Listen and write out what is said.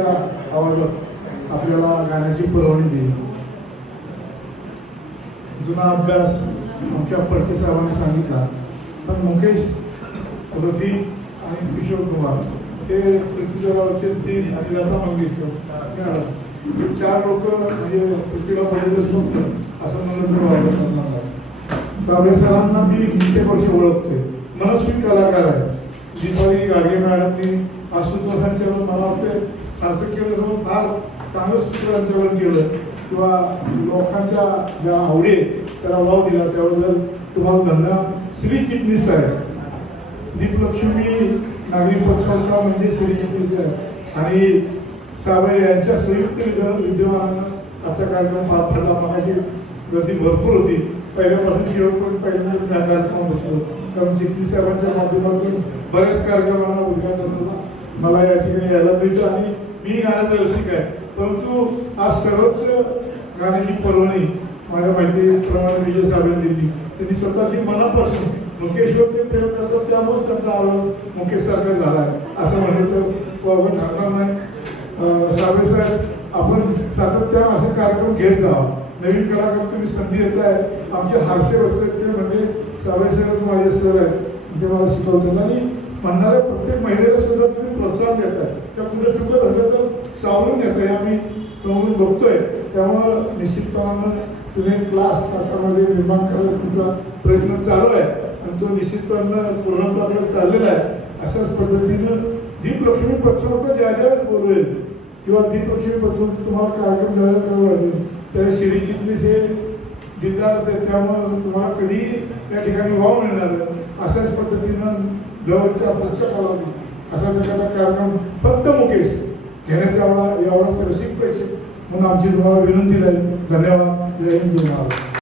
आवाजात आपल्याला गाण्याची पुरवणी दिली. जुना अभ्यास आमच्या फडके साहेबांनी सांगितला, पण मुकेश रफी आणि किशोर कुमार हे पृथ्वीरावचे 3 आणि लता मंगेशकर हे 4 लोक म्हणजे पृथ्वीराव देशमुख असं मला तावडे सरांना मी कित्येक वर्ष ओळखते. मनस्वी कलाकार आहे. दीपावली गाडगे मॅडमनी आशुतोषांच्या मला वाटते सार्थक केलं जाऊन फार चांगलं सूत्रांच्यावर केलं किंवा लोकांच्या ज्या आवडी त्याला वाव दिला त्याबद्दल तुम्हाला धन्यवाद. श्री चिटणीस आहे, दीपलक्ष्मी नागरी पक्षाचा म्हणजे श्री चिटणीस आहे आणि साबळे यांच्या संयुक्त विद्यमानानं आजचा कार्यक्रम पार पडला. मगाची गर्दी भरपूर होती. पहिल्यापासून शेवटपर्यंत पहिल्यांदा कार्यक्रम बसलो, कारण चिटणीस साहेबांच्या माध्यमातून बऱ्याच कार्यक्रमांना उद्घाटन होतं. मला या ठिकाणी यायला मिळतं आणि मी गाण्याचा रसिक आहे, परंतु आज सर्वोच्च गाण्याची पर्वणी माझ्या माहितीप्रमाणे विजय साहेबांनी दिली. त्यांनी स्वतःची मनापासून मुकेशवर ते प्रेम करतात, त्यामुळे त्यांचा आवाज मुकेशसारखा झाला आहे असं म्हटलं तर वावगं ठरणार नाही. साबळे साहेब, आपण सातत्यानं असे कार्यक्रम घेत जावा. नवीन कलाकार तुम्ही संधी देत आहे. आमचे हास्य बसले ते म्हणजे साबळे साहेब माझे सर आहेत, ते मला शिकवतात आणि म्हणणाऱ्या प्रत्येक महिलेला सुद्धा तुम्ही प्रोत्साहन देताय. त्या कुठे चुकत असलं तर सावरून येत आहे, आम्ही समोरून बघतोय. त्यामुळं निश्चितपणानं तुम्ही क्लास सातारामध्ये निर्माण करायचा तुमचा प्रयत्न चालू आहे आणि तो निश्चितपणानं पूर्णत्वाकडे चाललेला आहे. अशाच पद्धतीनं दीपलक्ष्मी पक्षावर ज्या ज्या बोलवेल किंवा दीपलक्ष्मी पक्षावर तुम्हाला कार्यक्रम जाहीर करावा लागेल त्या श्री चिटणीस हे जिल्हा त्यामुळं तुम्हाला कधी त्या ठिकाणी वाव मिळणार. अशाच पद्धतीनं जवळच्या पुढच्या कालावधी असा प्रकारचा कार्यक्रम फक्त मुकेश घेण्यात यावा, एवढा रसिक प्रेक्षक म्हणून आमची तुम्हाला विनंती आहे. धन्यवाद. जय हिंद, जय महाराष्ट्र.